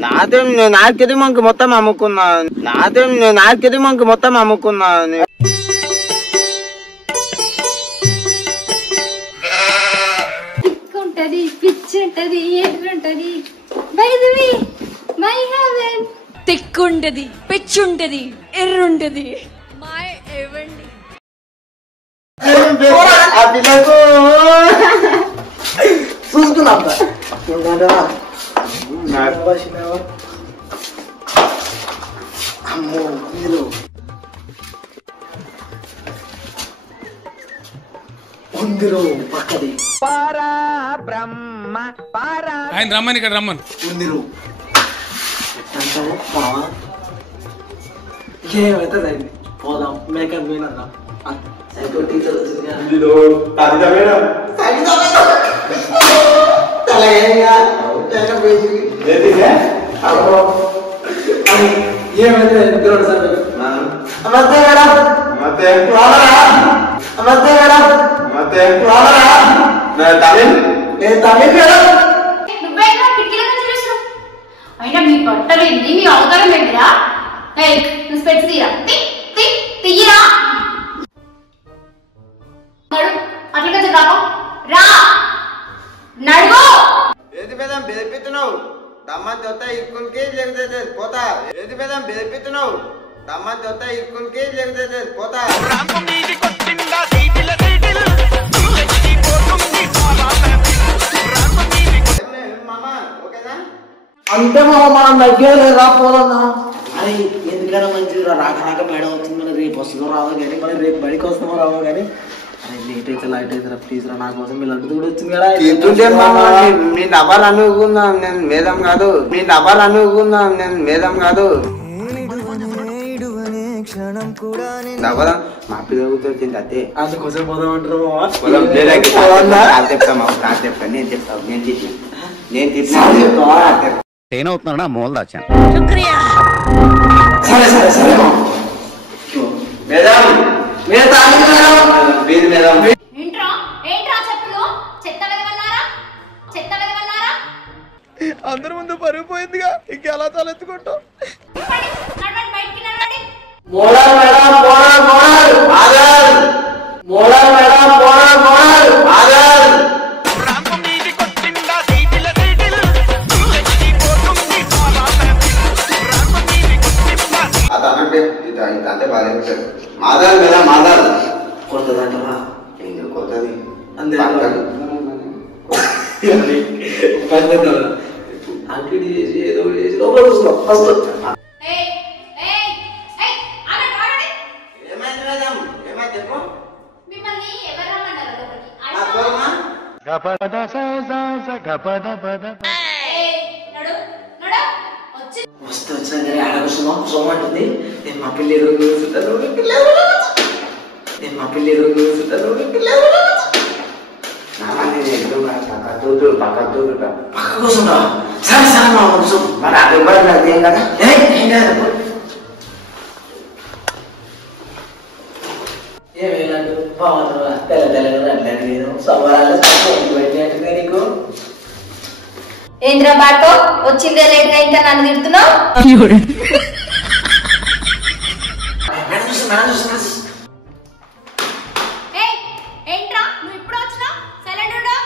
నాకేది మనకు మొత్తం అమ్ముకున్నా నాకేది మనకు మొత్తం అమ్ముకున్నా ఉంటది పిచ్చి ఉంటది ఎర్రుంటది తిక్కుంటది పిచ్చి ఉంటది ఎర్రుంటది చూసుకున్నా ఆయన రమ్మని ఇక్కడ రమ్మను ఏమైతుందండి పోదాం మేకప్ పోయినా టీచర్ అయినా మీ బట్టలు ఏంటి మీ అవతారం ఏంటిరా నువ్వు స్పెట్స్ తీరా తీయరా అట్లా కొంచెం రా నడుగు ఏది పేదం బేర్పిస్తున్నావు దమ్మని తొత్త ఇక్కులకి లేకపోతే పోతా ఏది పేదం బేర్పిస్తున్నావు దమ్మని తొత్త ఇక్కులకి లేకపోతే పోతా అంతే మనం దగ్గర రాపోదన్నా అరే ఎందుకైనా మంచిగా రాక మేడం అవుతుంది మన రేపు వస్తుందో రావో కానీ మనం రేపు బడికి వస్తామో రావో కానీ అరే లేట్ అయితే లైట్ అయితే ప్లీజ్ రా నా కోసం మీ లడ్డు కూడా వచ్చింది కదా మీ డబ్బాలు అనుకున్నాం నేను మేధం కాదు డబ్బా మా పిల్లలతో అదే అందుకోసం పోదాం అంటారు నేను అవుతున్నా మూల దాచాను సరే అందరి ముందు పరుగు పోయిందిగా ఇంకెలా తలెత్తుకుంటాం మాదాలు కొత్తదంటవా ఇంకా కొత్తది అంతే అంకిడి చేసి ఏదో చేసి లోపల ఫస్ట్ వస్తే వచ్చినా కానీ ఆడకొస్తున్నాం సోమంటుంది నేను మా పిల్లి రోజు పక్క కూర్చుంటా సరే మా కూర్చో మరి అది కూడా నాకేం కదా ఏం కాదు ఏమేలాంటి బాగుంటుందా తెల్లగా అట్లాంటి నేను సంబరాలు పెట్టినట్టుగా నీకు ఏంద్రా బాటో వచ్చిందే లేట్ ఇంకా నన్ను తిడుతున్నావు ఏంట్రా నువ్వు ఇప్పుడు వచ్చినావు సైలెంట్ ఉండు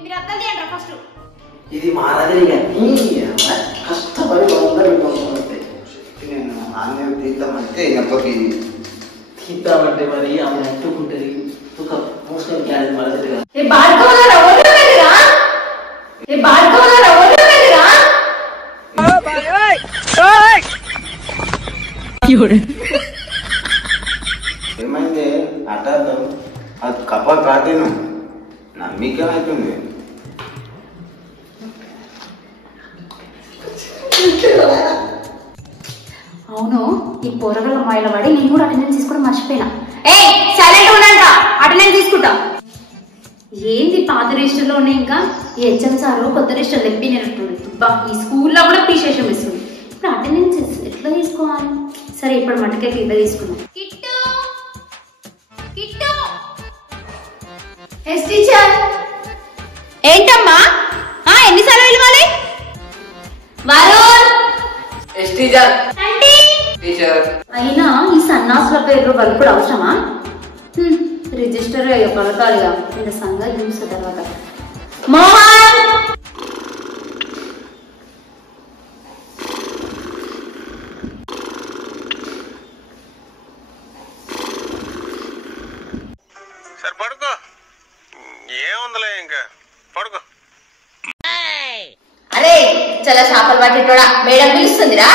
మీరు అర్థం చేయండి ఫస్ట్ ఇది మారాది కష్టపడి నేను ఆన్లైన్ తీద్దామంటే తీద్దామంటే మరి ఆమె అట్టుకుంటుంది ఒక మోస్టల్ క్యారెట్ మళ్ళీ ఏమైంది అట్టాదు అది కప్ప కాటేను నమ్మకమైతుంది అవును ఈ పోరగల మాయల పడి నేను కూడా అటెండెన్స్ తీసుకోవడం మర్చిపోయినా సైలెంట్ ఉండండి అటెండెన్స్ తీసుకుంటా ఏంది పాత రిజిస్టర్లో ఉన్నాయి ఇంకా ఈ హెచ్ఎం సార్ కొత్త రిజిస్టర్ తెప్పినట్టుంది ఈ స్కూల్లో కూడా తీసేసం ఇస్తుంది ఇప్పుడు అటెండెన్స్ ఎట్లా తీసుకోవాలి సరే ఇప్పుడు మటుకైతే ఇట్లా తీసుకున్నాం ఏంటమ్మా ఎన్నిసార్లు వెళ్ళాలి టీచర్ ఆంటీ టీచర్. అయినా ఈ సన్నాసుల పేర్లు వలుపుడు అవసరమా? రిజిస్టర్ అయ్యో పలకాలిగా ఇంత సంగతి చూసిన తర్వాత. మోహన్ సరే పడుకో, ఏముందిలే ఇంకా పడుకో. అరే చల చేపలు పట్టేటోడా మేడం పిలుస్తుందిరా.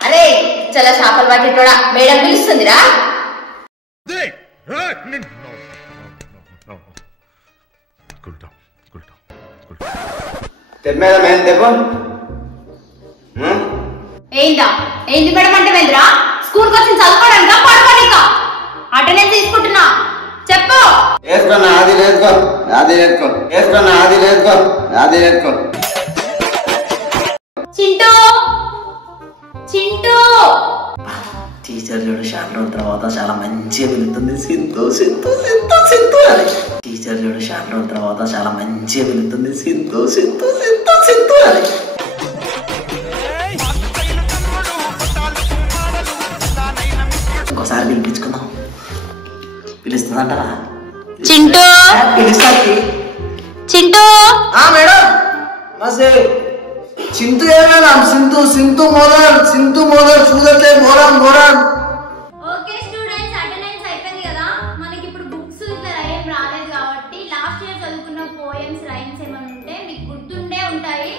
అరే చల చేపలు పట్టేటోడా మేడం పిలుస్తుందిరా. ఏందా ఏంది మేడం అంటే వేంద్రా? స్కూల్కి వచ్చి చదువుకోవడానికి పడుకోనిక అటెండెన్స్ తీసుకుంటున్నా చెప్పు. వేసుకున్నా అది వేసుకో, అది వేసుకో, వేసుకున్నా అది వేసుకో, అది వేసుకో. చింటూ చింటూ టీచర్ చూడు షార్ట్ రోజుల తర్వాత చాలా మంచిగా వెళుతుంది సింతు సింతు సింతు సింతు అని. టీచర్ చూడు షార్ట్ రోజుల తర్వాత చాలా మంచిగా వెళుతుంది సింతు సింతు సింతు సింతు అని. ఇంకోసారి పిలిపించుకుందాం. పిలుస్తుందంటారా? చింటూ పిలుస్తాకి. చింటూ మేడం మసే చింతు ఏమైనా సింతు సింతు మోదర్ చూదతే మోరాన్ మోరాన్. ఓకే స్టూడెంట్స్ అటెండెన్స్ అయిపోయింది కదా. మనకి ఇప్పుడు బుక్స్ ఇట్లా ఏం రాలేదు కాబట్టి లాస్ట్ ఇయర్ చదువుకున్న పోయమ్స్ రైమ్స్ ఏమైనా ఉంటే మీకు గుర్తుండే ఉంటాయి.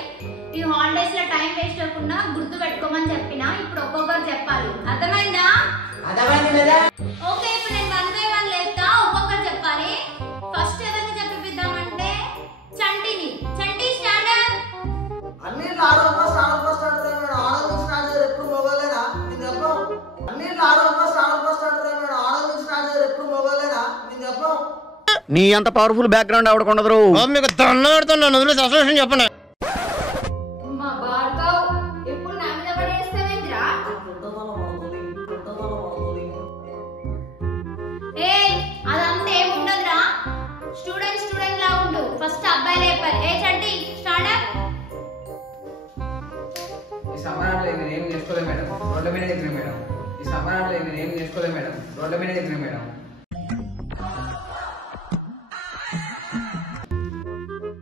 ఈ హాలిడేస్ లో టైం వేస్ట్ అవ్వకుండా గుర్తు పెట్టుకోమని చెప్పిన. ఇప్పుడు ఒక్కొక్కరు చెప్పాలి. అర్థమైందా? ఓకే ఇప్పుడు నేను 1 by 1 లేస్తా. ఒక్కొక్కరు చెప్పాలి. ఫస్ట్ ఎవరిని చెప్పిద్దామంటే చంటిని. చంటి స్టాండ్ అప్. అన్ని లాడోమా స్టాండ్ ఫస్ట్ అంటారా మేడం? ఆడోని స్టాండ్ ఎప్పుడు మొబైలేనా? నేను చెప్పం. అన్ని లాడోమా స్టాండ్ ఫస్ట్ అంటారా మేడం? ఆడోని స్టాండ్ ఎప్పుడు మొబైలేనా? నేను చెప్పం. నీ అంత పవర్ఫుల్ బ్యాక్గ్రౌండ్ ఎవడకుండదు. మీకు దండ పెడుతున్నాను, వదిలేసి అసలు చెప్పండి. మా భార్గవ్ ఎప్పుడు నా మీద పడేస్తావేంద్రా? ఏయ్ అదంతా ఏముండదురా. స్టూడెంట్ లా ఉండు. ఫస్ట్ అబ్బాయిలు చెప్పాలి. ఏ చంటి స్టాండ్ అప్. ఈ సమ్మరాలు నేను ఏం చేసుకోలేదు మేడం, రోడ్ల మీద ఎత్తిన మేడం. ఈ సమ్మరాలు నేను ఏం చేసుకోలేదు మేడం, రోడ్ల మీద ఎత్తిన మేడం.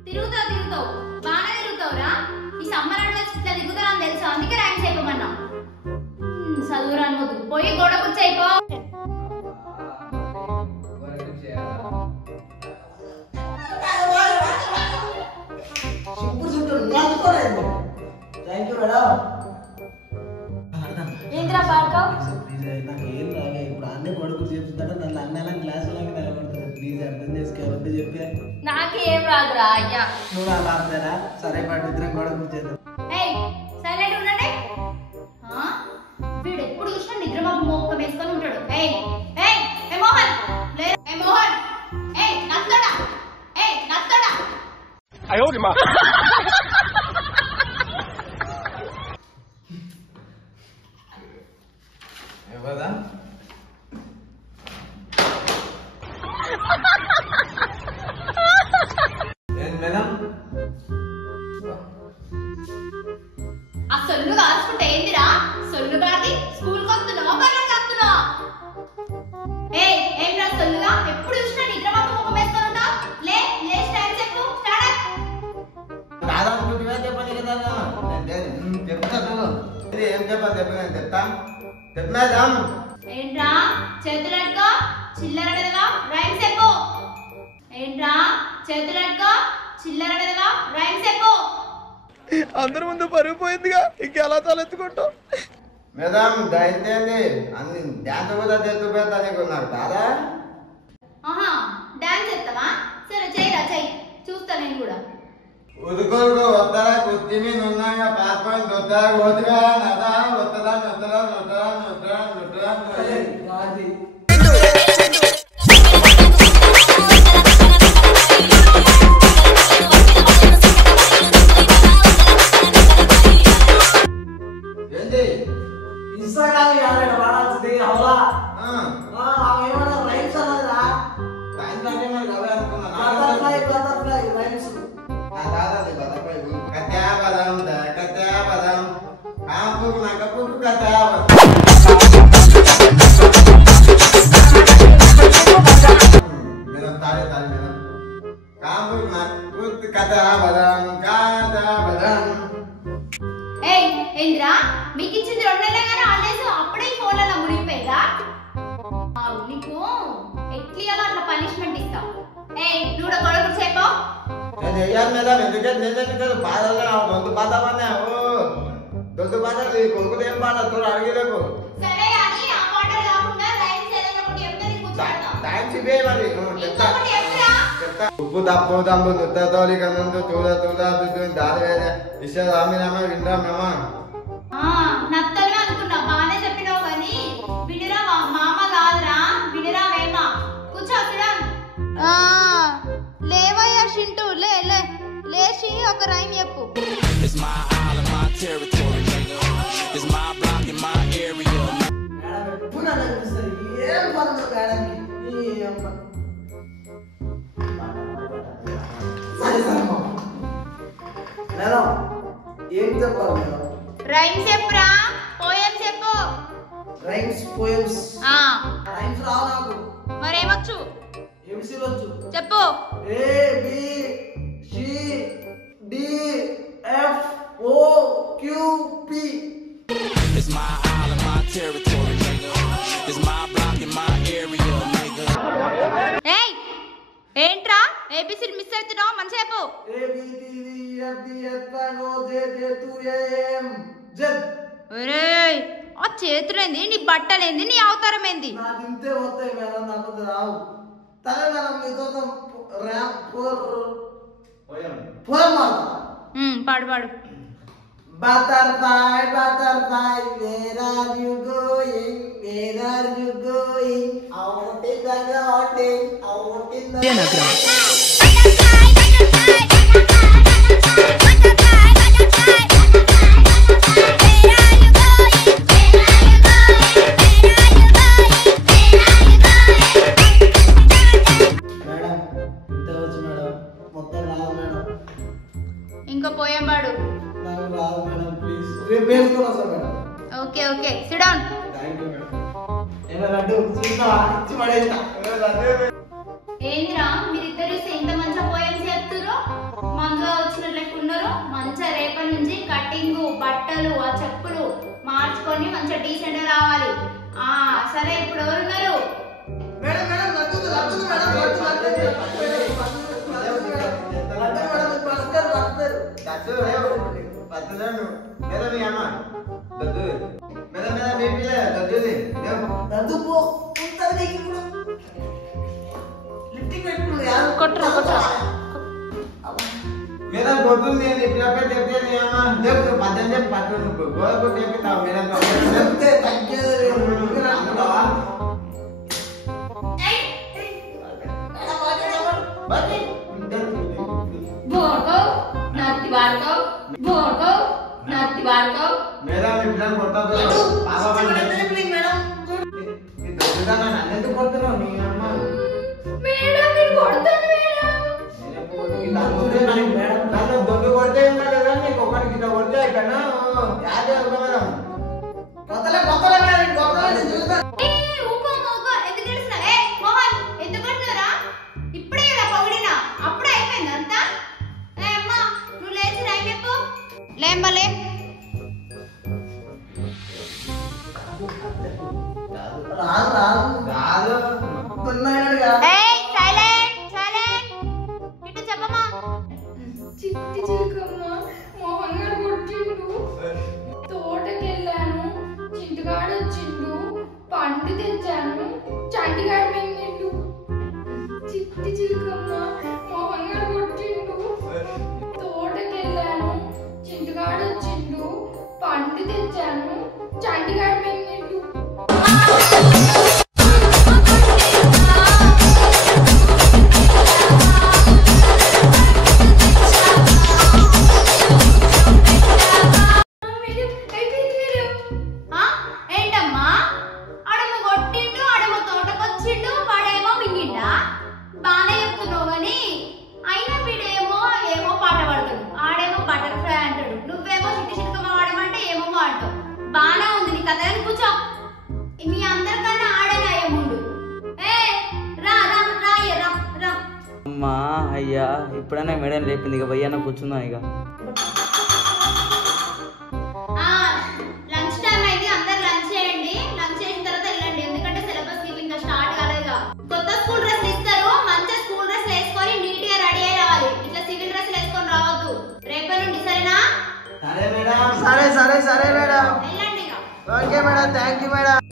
తిరుగుతావు బాగా తిరుగుతావురా. ఈ సమ్మర్ అంటే ఇట్లా తిరుగుతారా అని తెలుసా? అందుకే ర్యాంక్స్ అయిపోమన్నా. చదువురా అనవద్దు. పోయి గోడ కూర్చోయిపో. Thank you madam. ఏంద్రా భార్గవ్? నాకు ఏం రాలే. ఇప్పుడు అన్నీ కొడుకు చెప్తుంటే నన్ను అన్నలా క్లాసులోకి నిలబడుతుంది. ప్లీజ్ అర్థం చేసుకోవాలని చెప్పి. నాకేం రాదురా అయ్యా. నువ్వు అలా అంతేనా? సరే పాటు ఇద్దరం కూడా కూర్చేద్దాం. ఏయ్ సైలెంట్ ఉండండి. వీడు ఎప్పుడు చూసినా నిద్రమబ్బు మోక్క వేసుకొని ఉంటాడు. ఏయ్ ఏయ్ ఏ మోహన్ లే. ఏ మోహన్ ఏయ్ నత్తడా. ఏయ్ నత్తడా. ఎవదా మేడం? ఆ సొల్లు కాసుకుంటే ఏందిరా? సొల్లు కాది స్కూల్ వస్తున్నావా బయటకు వస్తున్నావా? ఏయ్ ఏంట్రా సొల్లుగా? ఎప్పుడు చూసినా నిద్రమబ్బు ముఖం వేసుకొని ఉంటావు. లే లేచి టైం చెప్పు. Start up. రాదనుకుంటున్నా చెప్పండి కదా. చెప్తాను ఏం చెప్పాలి చెప్పి నేను చెప్తా. చెప్పేద్దాం. ఏంట్రా చేతులట్టుకో చిల్లరడదవా రైమ్ చెప్పు. ఏంట్రా చేతులట్టుకో చిల్లరడదవా రైమ్ చెప్పు. అందరి ముందు పరుగు పోయిందిగా, ఇంకెలా తలెత్తుకుంటావు? మేడం దయచేయండి అన్ని డ్యాన్స్ కూడా తెచ్చుపెడతా నీకు నాకు కాదా? ఆహా డాన్స్ చేస్తావా? సరే చెయ్యిరా చెయ్యి చూస్తా నేను కూడా. ఉదుకోరుకో వస్తారా కుర్చీ మీద ఉన్నాగా పాస్పోర్ట్ వస్తారా పోతుగా నదా వస్తుందా నొత్తదా నొత్తదా నొత్తదా నొత్తదా. ఏంటి ఇన్స్టాగ్రామ్ ఎవరైనా వాడాల్సింది అవులా? ఏమన్నా రైమ్స్ అన్నదిరా? రైమ్స్ అంటే మరి అవే అనుకున్నా. Butterfly rhymes. నా దాదాది బతపై కత్యాపదం కత్యాపదం కాంపు నక్కకు కథ మేడం తాడే తాడే మేడం కాము నక్కు కథ బదం కథ బదం. ఏయ్ ఏంద్రా మీకు ఇచ్చింది 2 నెలలే కదా ఆలేసు అప్పుడే ఫోన్లలో మునిగిపోయిందా? నీకు ఎట్లా అట్లా పనిష్మెంట్ ఇస్తావు. ఏయ్ నువ్వు గొడవ సేపో నేను చెయ్యాలి మేడం ఎందుకంటే నేను బాధలు దొందు బాధమన్నా దొందు బాధలు ఈ కొడుకులు ఏం బాధ తోడు అడిగలేకు సరే అని ఆ పాటలు కాకుండా రైమ్స్ ఏదైనా ఒకటి చెప్తే నీకు కూర్చోడతా. టైం ఇవే మరి చెప్తా ఇంకొకటి చెప్తా. చెప్తా ఉప్పు తప్పు తమ్ము నుత్తతోలి కన్నందు తూల తూల దారి వేరే విషయ రామినామ వింటామేమా నత్తలే అనుకున్నా బాగానే చెప్పినావు కానీ వినిరా మామ కాదురా వినిరా వేమ కూర్చో లేవయ్యా షింటూ లేచి ఒక రైమ్ చెప్పు. ఏం పనులు మేడంకి మేడం ఏం చెప్పాలి మేడం? రైమ్స్ చెప్పురా పోయం చెప్పు. రైమ్స్ పోయమ్స్ రైమ్స్ రావు నాకు. మరేమొచ్చు ఏబిసిలు వచ్చు చెప్పు. A B C D F O Q P. ఏయ్ ఏంట్రా ఏబిసిడి మిస్ అవుతున్నావు మంచి చెప్పు. A B D D F D F O J J two M Z. ఒరేయ్ ఆ చేతులేంది నీ బట్టలేంది నీ అవతారం ఏంది? నాకు ఇంతే వస్తాయి మేడం నాకు రావు. తనే మేడం మీతో ర్యాప్ పోయం పాడు పాడు. Butterfly, butterfly, where are you going? Where are you going? Out in the garden, out in the ఇంకో పోయం పాడు. Okay okay SIT down. ఏంద్రా మీరిద్దరు ఎంత మంచిగా పోయమ్స్ చెప్తున్నారు మందులో వచ్చినట్లయితే ఉన్నారు. మంచిగా రేపటి నుంచి కటింగ్ బట్టలు ఆ చెప్పులు మార్చుకొని మంచిగా డీసెంట్ గా రావాలి. సరే ఇప్పుడు ఎవరున్నారు? కొట్రా కొట్రా मेरा बोतल नहीं है इतना पे देते नहीं हम जब तो पता नहीं पता नहीं गोल को देते था मेरा तो जब ते तक्के मेरा तो मेरा मिलन करता तो पापा बन मैडम ये दोस्ता ना नन्हे तो करते ना नहीं अम्मा మేడం మీరు కొడతాను మేడం. నన్ను దొంగ కొడితే ఏం కదా నీకు ఒకరికి ఇట్లా కొడితే అయిపోయినా యాదే ఒక మేడం కొత్తలే ఇప్పుడే కదా పొగిడినా అప్పుడే అయిపోయింది అంతా. అమ్మా నువ్వు లేచి రైమ్ చెప్పు. లేమ్మలే రాదు ఇటు చెప్పమ్మా. చిట్టి చిలకమ్మ మోహన్ గారు కొట్టిండు ఇప్పుడైనా మేడం లేపింది, ఇక భయ్యన్న కూర్చుందాం ఇక. లంచ్ టైం అయితే అందరు లంచ్ చేయండి. లంచ్ చేసిన తర్వాత వెళ్ళండి, ఎందుకంటే సిలబస్ ఇంకా స్టార్ట్ కాలేదుగా. కొత్త స్కూల్ డ్రెస్ ఇస్తారు, మంచిగా స్కూల్ డ్రెస్ వేసుకొని నీట్ గా రెడీ అయ్యి రావాలి. ఇట్లా సివిల్ డ్రెస్ వేసుకొని రావద్దు రేపటి నుండి, సరేనా? సరే మేడం. సరే సరే సరే మేడం. వెళ్ళండి ఇక. Okay madam, thank you madam.